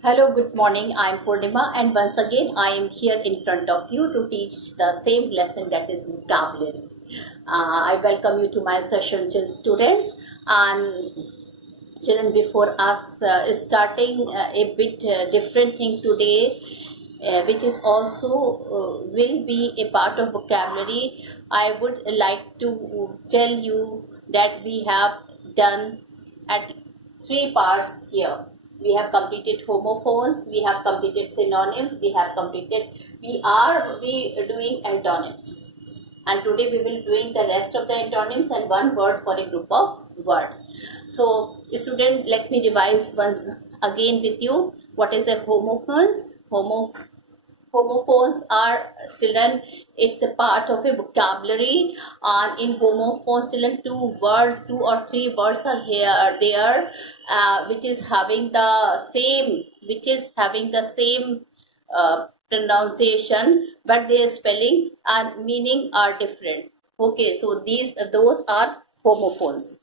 Hello, good morning. I'm Purnima, and once again, I am here in front of you to teach the same lesson, that is vocabulary. I welcome you to my session, students. And children, before us starting a bit different thing today, which is also will be a part of vocabulary, I would like to tell you that we have done at three parts here. We have completed homophones, we have completed synonyms, we are doing antonyms, and today we will doing the rest of the antonyms and one word for a group of word. So student, let me revise once again with you. What is a homophones? Homophones are, children, it's a part of a vocabulary, and in homophones, children, two or three words are here are there, which is having the same pronunciation, but their spelling and meaning are different. Okay, so those are homophones.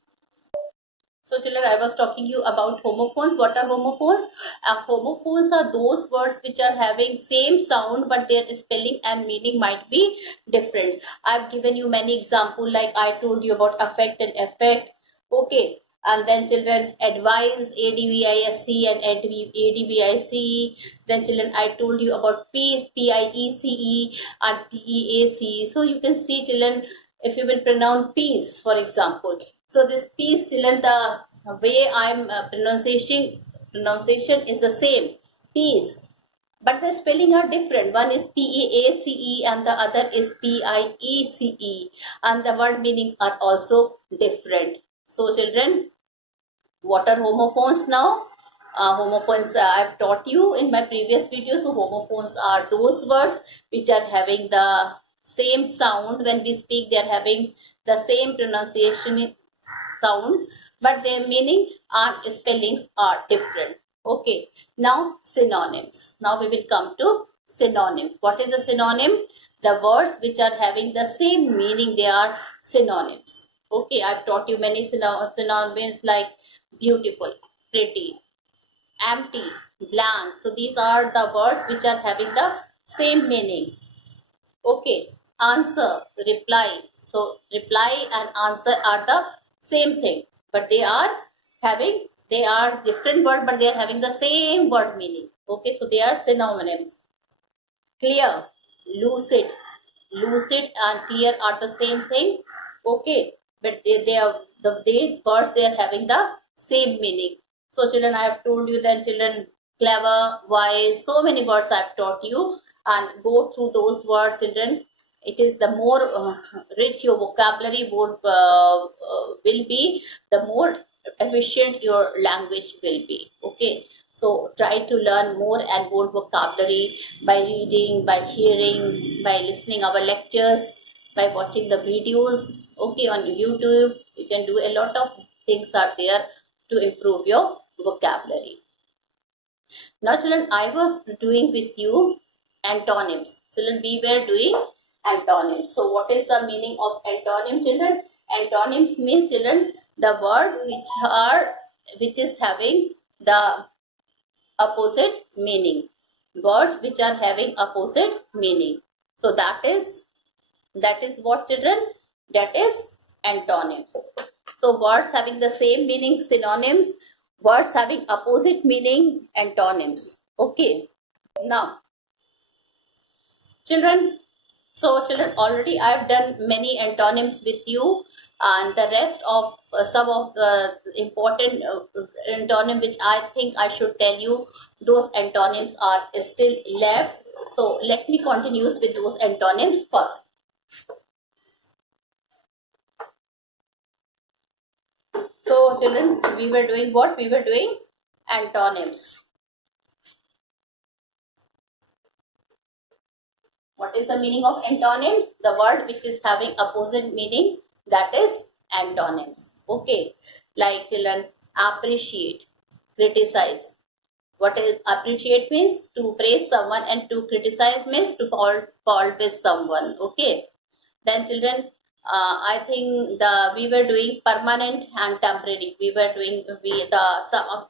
So children, I was talking you about homophones. What are homophones? Homophones are those words which are having same sound but their spelling and meaning might be different. I've given you many examples, like I told you about affect and effect. Okay. And then children, advise, ADVISC and ADVICE. Then children, I told you about peace, PIECE and PEAC. So you can see children, if you will pronounce peace, for example. So this peace, children, the way I'm pronunciation is the same, peace, but the spelling are different. One is PEACE and the other is PIECE, and the word meaning are also different. So children, what are homophones now? Homophones, I've taught you in my previous video. So homophones are those words which are having the same sound. When we speak, they are having the same pronunciation sounds, but their meaning and spellings are different. Okay, now synonyms. Now we will come to synonyms. What is a synonym? The words which are having the same meaning, they are synonyms. Okay, I've taught you many synonyms like beautiful, pretty, empty, blank. So these are the words which are having the same meaning. Okay, answer, reply. So reply and answer are the same thing, but they are different word, but they are having the same word meaning. Okay, so they are synonyms. Clear, lucid, lucid and clear are the same thing. Okay, but they are these words, they are having the same meaning. So children, I have told you that children, clever, wise, so many words I have taught you, and go through those words, children. It is the more rich your vocabulary will be, the more efficient your language will be. Okay, so try to learn more and more vocabulary by reading, by hearing, by listening our lectures, by watching the videos. Okay, on YouTube, you can do a lot of things are there to improve your vocabulary. Now children, I was doing with you antonyms. Children, we were doing antonyms. So what is the meaning of antonym, children? Antonyms means, children, the word which is having the opposite meaning. Words which are having opposite meaning. So that is what, children? That is antonyms. So words having the same meaning, synonyms. Words having opposite meaning, antonyms. Okay. Now, children, so children, already I've done many antonyms with you, and the rest of some of the important antonym which I think I should tell you, those antonyms are still left. So let me continue with those antonyms first. So children, we were doing what? We were doing antonyms. What is the meaning of antonyms? The word which is having opposite meaning, that is antonyms. Okay, like children, appreciate, criticize. What is appreciate means? To praise someone, and to criticize means to fault with someone. Okay. Then children, I think we were doing permanent and temporary. We were doing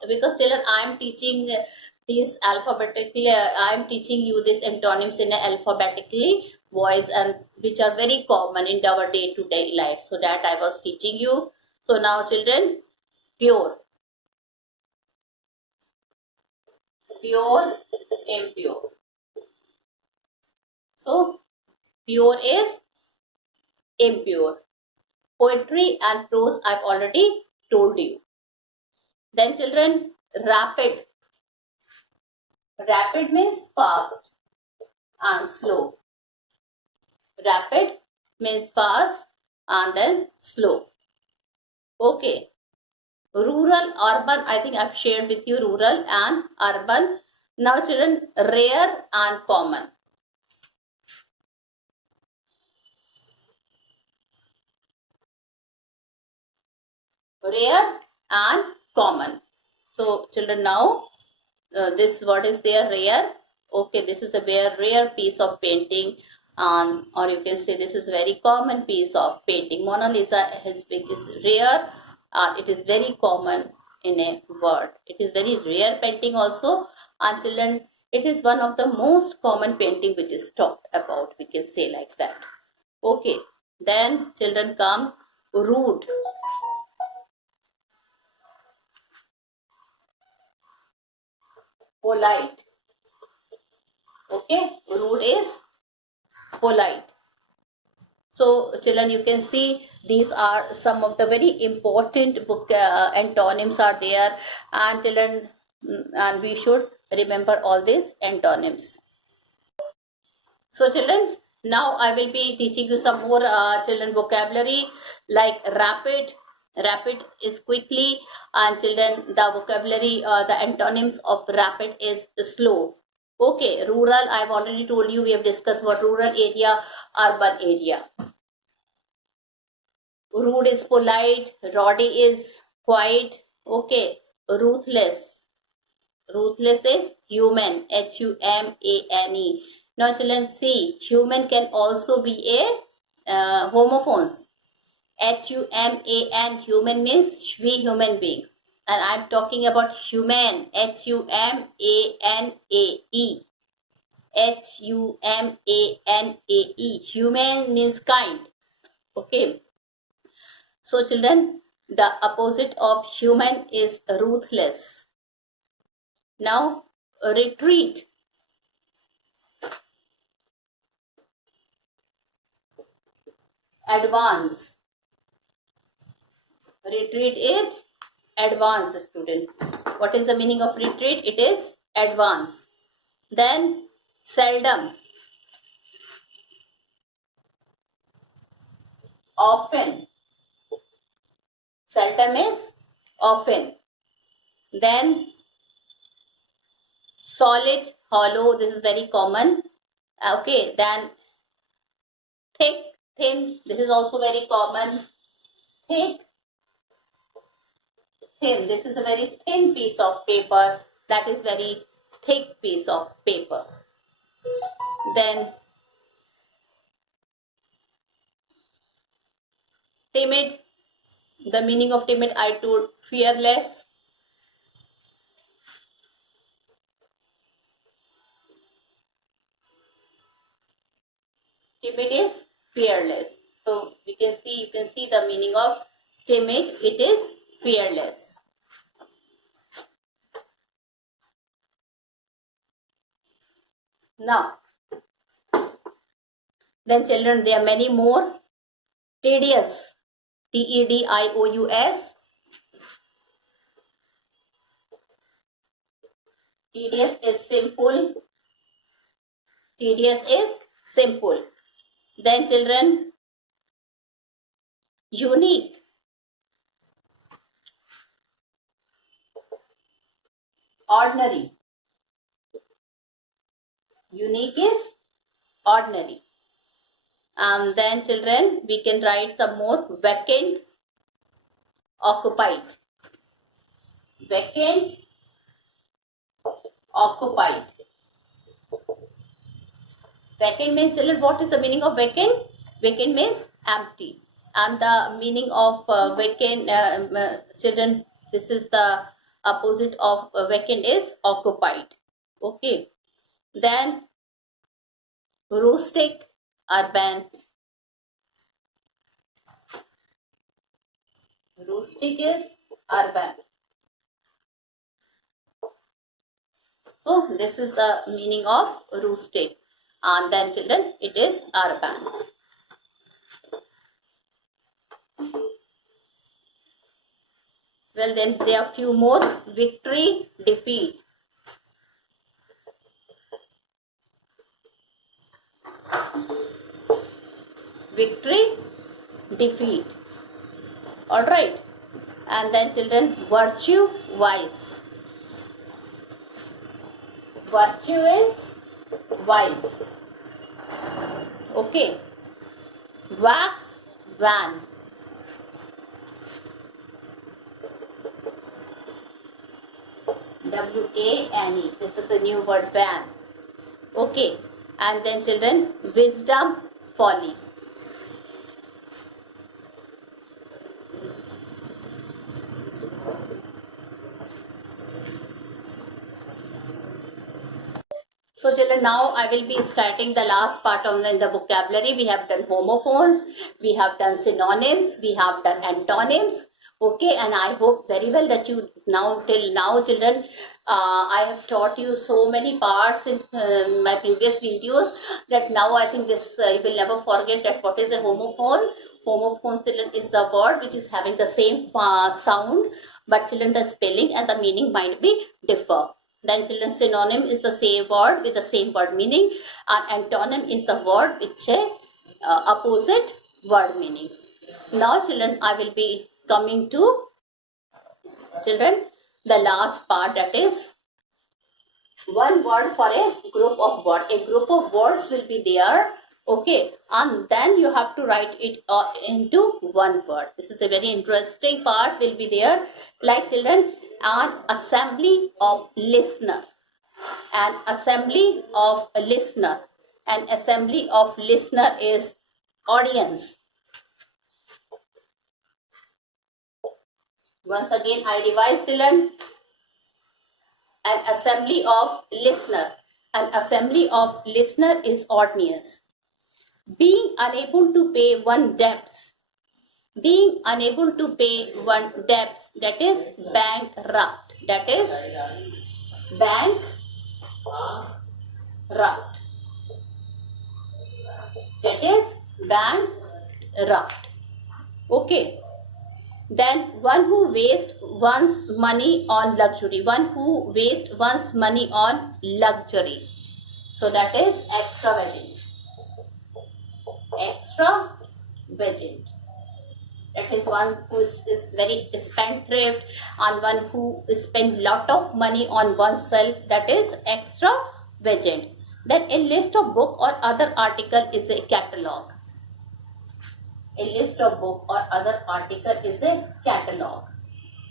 because children, I am teaching these alphabetically, I am teaching you these antonyms in a alphabetically voice, and which are very common in our day-to-day life. So that I was teaching you. So now children, pure, pure, impure. So pure is impure. Poetry and prose I've already told you. Then children, rapid. Rapid means fast and slow. Rapid means fast and then slow. Okay. Rural, urban, I think I've shared with you rural and urban. Now children, rare and common. Rare and common. So children, now this what is there, rare. Okay, this is a very rare piece of painting, or you can say this is a very common piece of painting. Mona Lisa is rare, it is very common in a world. It is very rare painting also, and children, it is one of the most common painting which is talked about, we can say like that. Okay, then children come rude. Polite. Okay, rude is polite. So children, you can see these are some of the very important book antonyms are there, and children, and we should remember all these antonyms. So children, now I will be teaching you some more children vocabulary like rapid. Rapid is quickly, and children, the vocabulary, the antonyms of rapid is slow. Okay, rural, I've already told you, we have discussed what rural area, urban area. Rude is polite, rowdy is quiet. Okay, ruthless. Ruthless is human, Humane. Now children, see, human can also be a homophones. Human, human means we human beings. And I'm talking about human, Humanae. Humanae. Human means kind. Okay. So children, the opposite of human is ruthless. Now, retreat. Advance. Retreat is advance, student. What is the meaning of retreat? It is advance. Then, seldom. Often. Seldom is often. Then, solid, hollow. This is very common. Okay, then thick, thin. This is also very common. Thick, thin. This is a very thin piece of paper. That is very thick piece of paper. Then timid. The meaning of timid I told, fearless. Timid is fearless. So you can see the meaning of timid. It is fearless. Now, then children, there are many more. Tedious. Tedious. Tedious is simple. Tedious is simple. Then children, unique. Ordinary. Unique is ordinary. And then children, we can write some more. Vacant, occupied. Vacant, occupied. Vacant means, children, what is the meaning of vacant? Vacant means empty. And the meaning of vacant, children, this is the opposite of vacant is occupied. Okay. Then rustic, urban. Rustic is urban. So this is the meaning of rustic. And then children, it is urban. Well, then there are few more. Victory, defeat. Victory, defeat. All right. And then children, virtue, vice. Virtue is vice. Okay. Wax, van. W-A-N-E. This is a new word, van. Okay. And then children, wisdom, folly. So children, now I will be starting the last part of the vocabulary. We have done homophones, we have done synonyms, we have done antonyms. Okay, and I hope very well that you now till now children, I have taught you so many parts in my previous videos that now I think this you will never forget that what is a homophone. Homophone children is the word which is having the same sound, but children the spelling and the meaning might be differ. Then children, synonym is the same word with the same word meaning, and antonym is the word which a opposite word meaning. Now children, I will be coming to children the last part, that is one word for a group of words. A group of words will be there. Okay, and then you have to write it into one word. This is a very interesting part will be there. Like children, an assembly of listener. An assembly of a listener. An assembly of listener is audience. Once again, I revise children. An assembly of listener. An assembly of listener is audience. Being unable to pay one debts. Being unable to pay one debts, that is bankrupt. That is bankrupt. That is bankrupt. Okay. Then one who wastes one's money on luxury. One who wastes one's money on luxury. So that is extravagant. Extravagant. That is one who is very spendthrift, and one who spend lot of money on oneself. That is extravagant. Then a list of book or other article is a catalog. A list of book or other article is a catalog.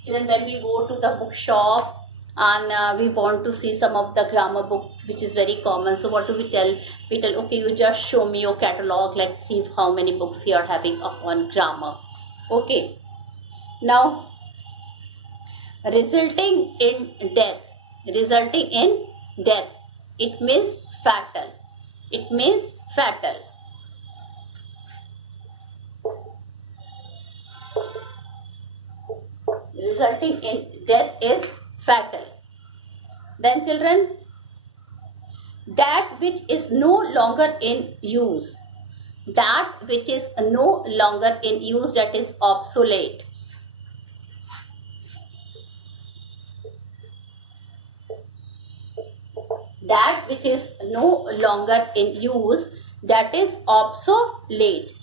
Children, when we go to the bookshop and we want to see some of the grammar book which is very common, so what do we tell? We tell, okay, you just show me your catalog, let's see how many books you are having upon grammar. Okay. Now, resulting in death. Resulting in death. It means fatal. It means fatal. Resulting in death is fatal. Then children, that which is no longer in use. That which is no longer in use, that is obsolete. That which is no longer in use, that is obsolete.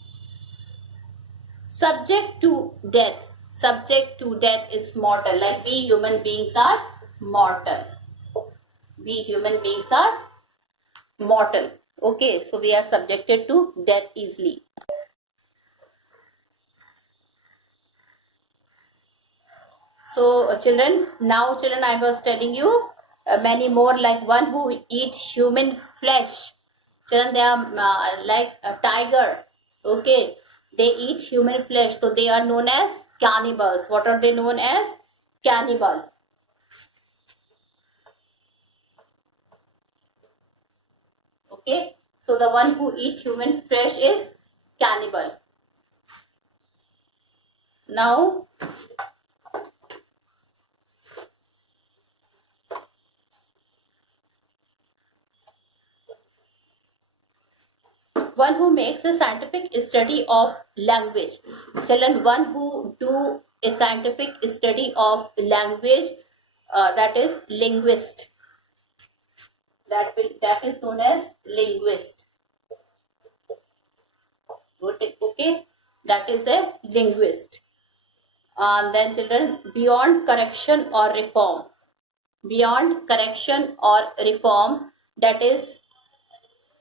Subject to death. Subject to death is mortal. Like we human beings are mortal. We human beings are mortal. Okay, so we are subjected to death easily. So children, now children, I was telling you many more, like one who eat human flesh. Children, they are like a tiger. Okay, they eat human flesh, so they are known as cannibals. What are they known as? Cannibal. Okay, so the one who eats human flesh is cannibal. Now, one who makes a scientific study of language. Children, one who do a scientific study of language, that is linguist. That is known as linguist. Okay, that is a linguist. And then children, beyond correction or reform. Beyond correction or reform, that is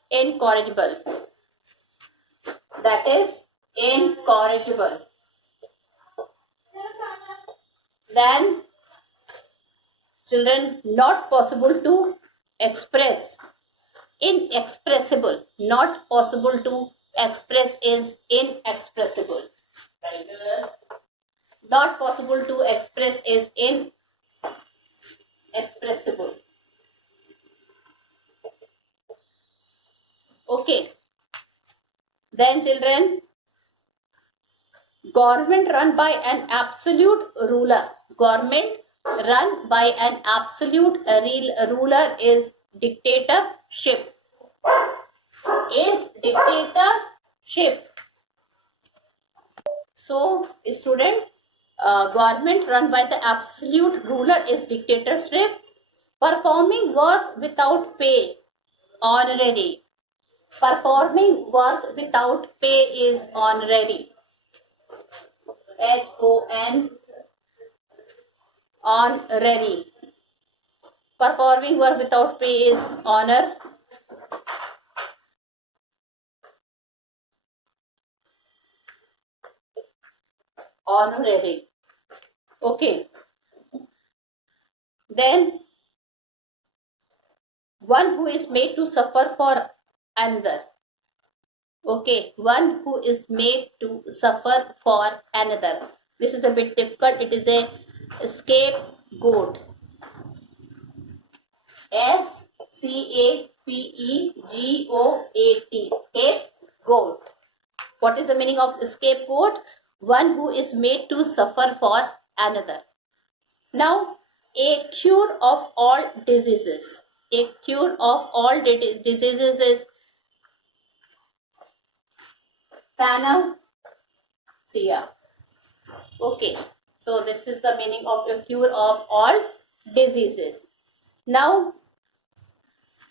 incorrigible. That is incorrigible. Then children, not possible to express. Inexpressible. Not possible to express is inexpressible. Not possible to express is inexpressible. Okay. Then children, government run by an absolute ruler. Government run by an absolute ruler is dictatorship. Is dictatorship. So, student, government run by the absolute ruler is dictatorship. Performing work without pay, honorary. Performing work without pay is honorary. HON, honorary. Performing work without pay is honorary. Okay. Then one who is made to suffer for another. Okay, one who is made to suffer for another. This is a bit difficult. It is a scapegoat. SCAPEGOAT. Scapegoat. What is the meaning of scapegoat? One who is made to suffer for another. Now, a cure of all diseases. A cure of all diseases is panacea. Okay, so this is the meaning of a cure of all diseases. Now,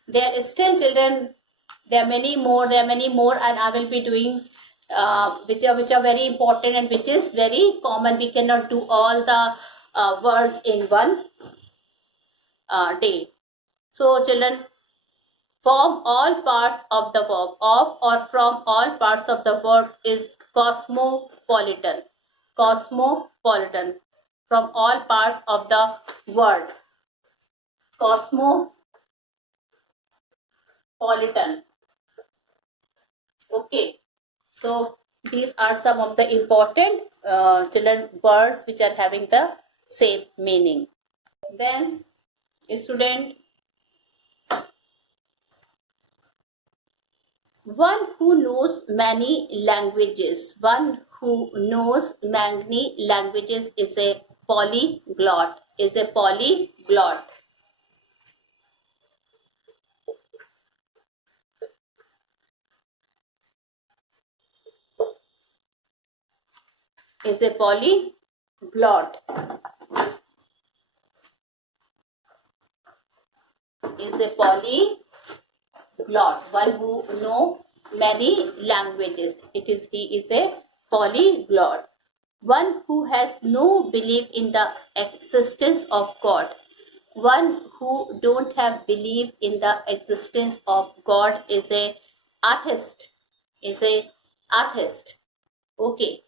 there is still children, there are many more, and I will be doing which are very important and which is very common. We cannot do all the words in one day. So children, from all parts of the verb, of or from all parts of the verb is cosmopolitan. Cosmopolitan. From all parts of the word. Cosmopolitan. Okay. So these are some of the important children words which are having the same meaning. Then student, one who knows many languages. One who knows many languages is a polyglot. Is a polyglot. Is a polyglot. Is a polyglot. One who know many languages. He is a polyglot. One who has no belief in the existence of God. One who don't have belief in the existence of God is a atheist. Is a atheist. Okay.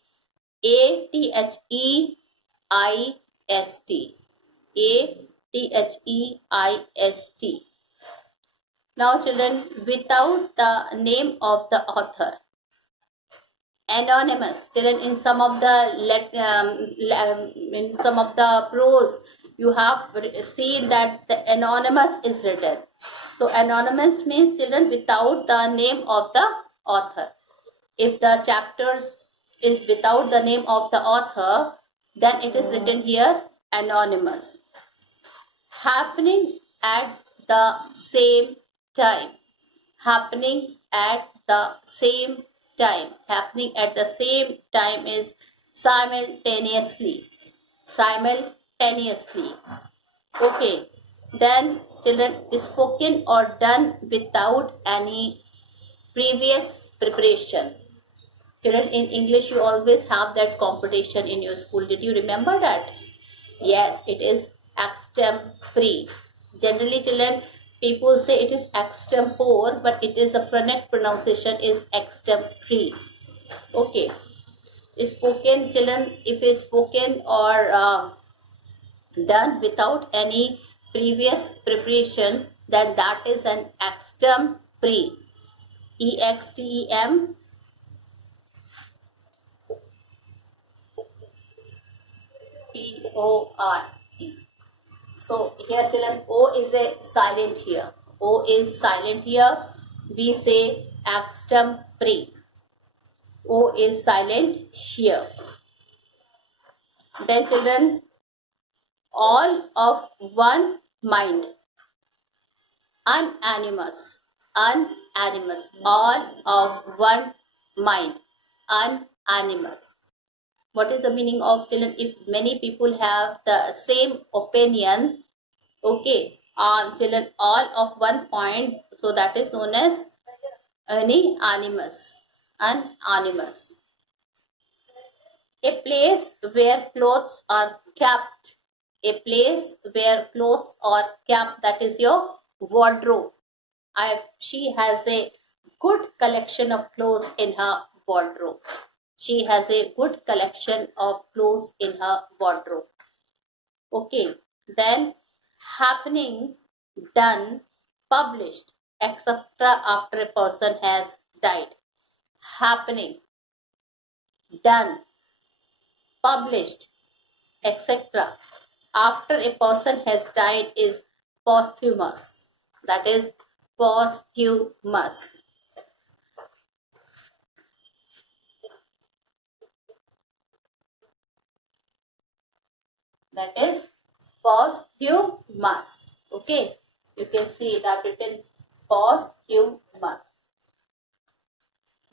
ATHEIST. ATHEIST. Now children, without the name of the author. Anonymous. Children, in some of the prose, you have seen that the anonymous is written. So anonymous means children without the name of the author. If the chapters is without the name of the author, then it is written here anonymous. Happening at the same time. Happening at the same time. Happening at the same time is simultaneously. Simultaneously. Okay. Then children, spoken or done without any previous preparation. Children, in English you always have that competition in your school. Did you remember that? Yes, it is extempore. Generally children, people say it is extempore, but it is the correct pronunciation is extempore. Okay. Spoken children, if is spoken or done without any previous preparation, then that is an extempore. E-X-T-E-M P-O-R-E. So here children, O is a silent here. O is silent here. We say extempore. O is silent here. Then children, all of one mind. Unanimous. Unanimous. All of one mind. Unanimous. What is the meaning of children? If many people have the same opinion, okay, on children all of one point, so that is known as unanimous. Unanimous. A place where clothes are kept. A place where clothes are kept, that is your wardrobe. She has a good collection of clothes in her wardrobe. She has a good collection of clothes in her wardrobe. Okay. Then happening, done, published, etc. after a person has died. Happening, done, published, etc. after a person has died is posthumous. That is posthumous. That is posthumous. Okay, you can see that written posthumous.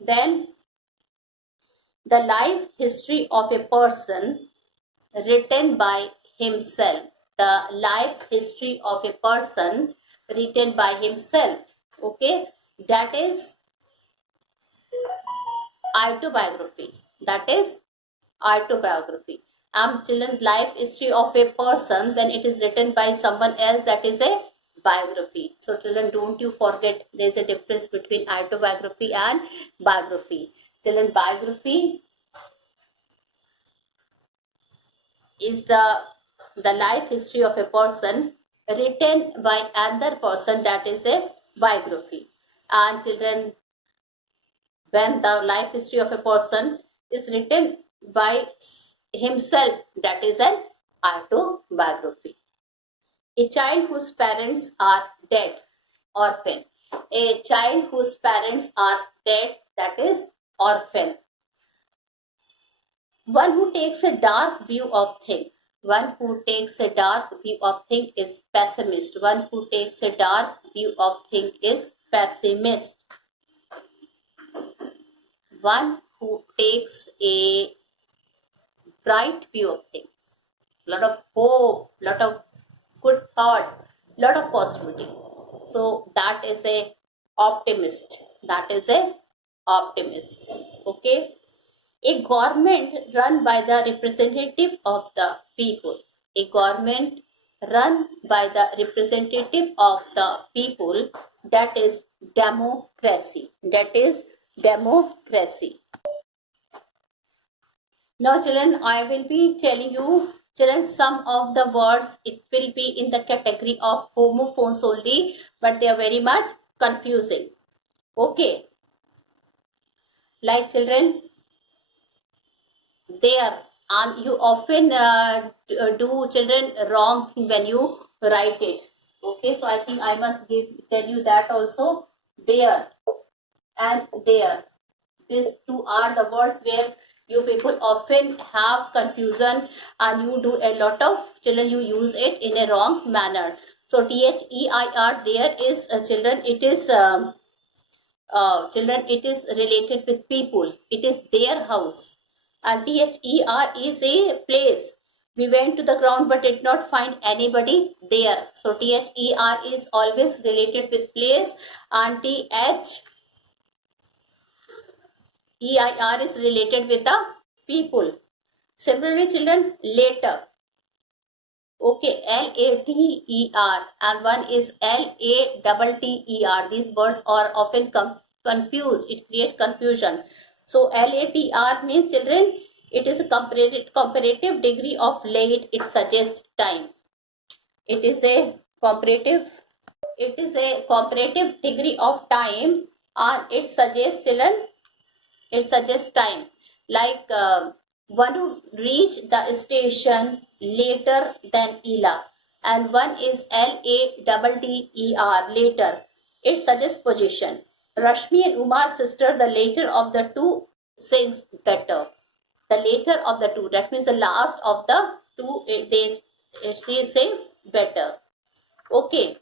Then the life history of a person written by himself. The life history of a person written by himself. Okay, that is autobiography. That is autobiography. Children's life history of a person, when it is written by someone else, that is a biography. So children, don't you forget there is a difference between autobiography and biography. Children, biography is the life history of a person written by another person, that is a biography. And children, when the life history of a person is written by himself, that is an autobiography. A child whose parents are dead, orphan. A child whose parents are dead, that is orphan. One who takes a dark view of things. One who takes a dark view of things is pessimist. One who takes a dark view of things is pessimist. One who takes a bright view of things. Lot of hope, lot of good thought, lot of positivity. So that is a optimist. That is a optimist. Okay. A government run by the representative of the people. A government run by the representative of the people, that is democracy. That is democracy. Now children, I will be telling you children some of the words. It will be in the category of homophones only, but they are very much confusing. Okay. Like children, there, and you often do children wrong thing when you write it. Okay, so I think I must tell you that also. There and there. These two are the words where you people often have confusion, and you do a lot of children, you use it in a wrong manner. So THEIR, there is children, it is children, it is related with people, it is their house. And THER is a place. We went to the ground but did not find anybody there. So THER is always related with place, and THEIR is related with the people. Similarly, children, later. Okay, LATER, and one is LATTER. These words are often confused. It creates confusion. So LATR means, children, it is a comparative degree of late. It suggests time. It is a comparative. It is a comparative degree of time, and it suggests, children, it suggests time. Like one who reached the station later than Ela, and one is LATTER, later. It suggests position. Rashmi and Umar's sister, the later of the two, sings better. The later of the two, that means the last of the two, she sings better. Okay.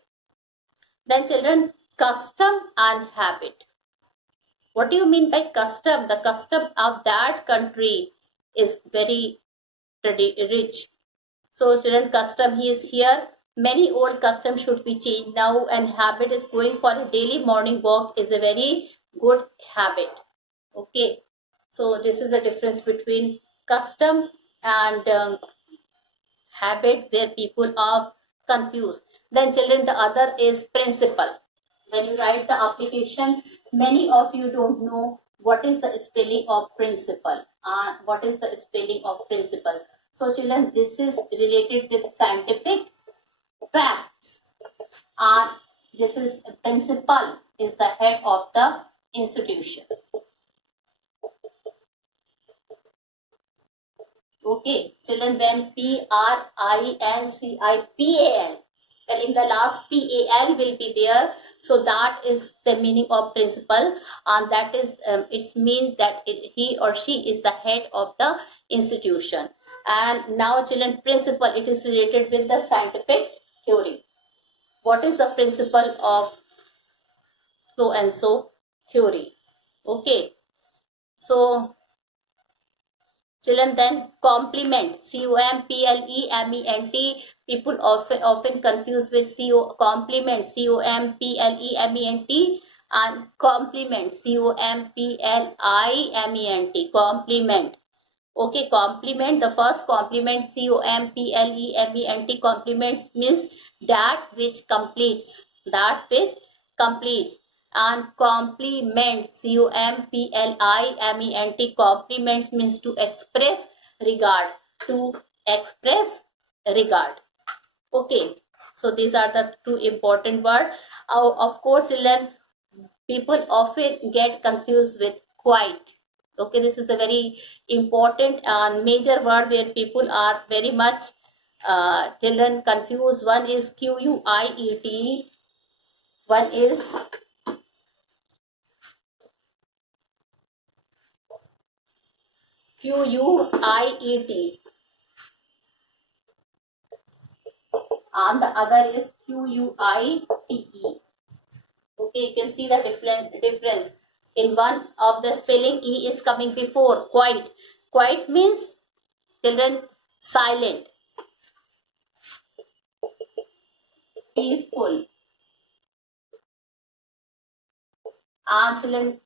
Then children, custom and habit. What do you mean by custom? The custom of that country is very rich. So children, custom, he is here. Many old customs should be changed now, and habit is going for a daily morning walk is a very good habit. Okay. So this is a difference between custom and habit, where people are confused. Then children, the other is principle. When you write the application, many of you don't know what is the spelling of principle. What is the spelling of principle? So children, this is related with scientific facts. And this is principal is the head of the institution. Okay, children, when PRINCIPAL, well, in the last PAL will be there, so that is the meaning of principal, and that is it means that he or she is the head of the institution. And now, children, principle, it is related with the scientific theory. What is the principle of so and so theory? Okay, so children, then complement, COMPLEMENT. People often confuse with complement, COMPLEMENT, and complement, COMPLIMENT. Complement. Okay, complement. The first complement, COMPLEMENT. Complements means that which completes. That which completes. And compliment, COMPLIMENT. Compliments means to express regard. To express regard. Okay, so these are the two important words. Of course, children, people often get confused with quite. Okay, this is a very important and major word where people are very much children confused. One is QUIET, one is QUIET, and the other is QUITE. Okay, you can see the difference. In one of the spelling, E is coming before quite. Quite means, children, silent, peaceful. And children,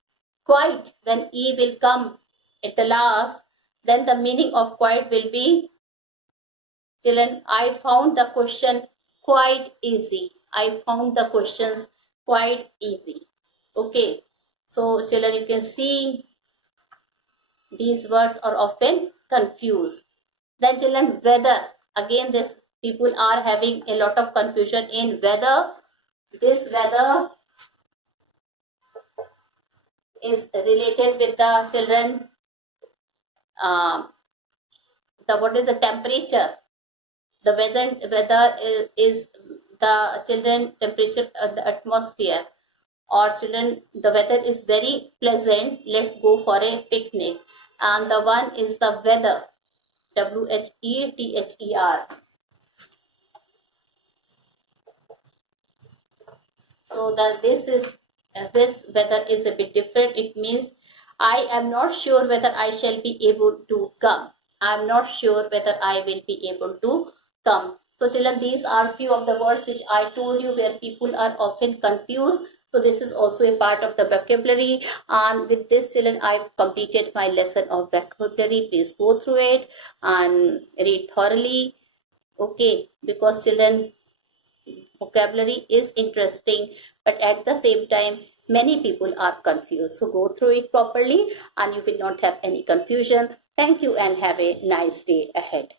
quite, when E will come at the last, then the meaning of quite will be, children, I found the question quite easy. I found the questions quite easy. Okay, so children, you can see these words are often confused. Then children, weather. Again, this people are having a lot of confusion in weather. This weather is related with the children. The what is the temperature? The weather is the children temperature of the atmosphere, or children the weather is very pleasant, let's go for a picnic. And the one is the weather, WHETHER. So that this weather is a bit different. It means I am not sure whether I shall be able to come. I am not sure whether I will be able to come. So children, these are few of the words which I told you where people are often confused. So this is also a part of the vocabulary, and with this children I've completed my lesson of vocabulary. Please go through it and read thoroughly. Okay, because children, vocabulary is interesting, but at the same time many people are confused. So go through it properly and you will not have any confusion. Thank you and have a nice day ahead.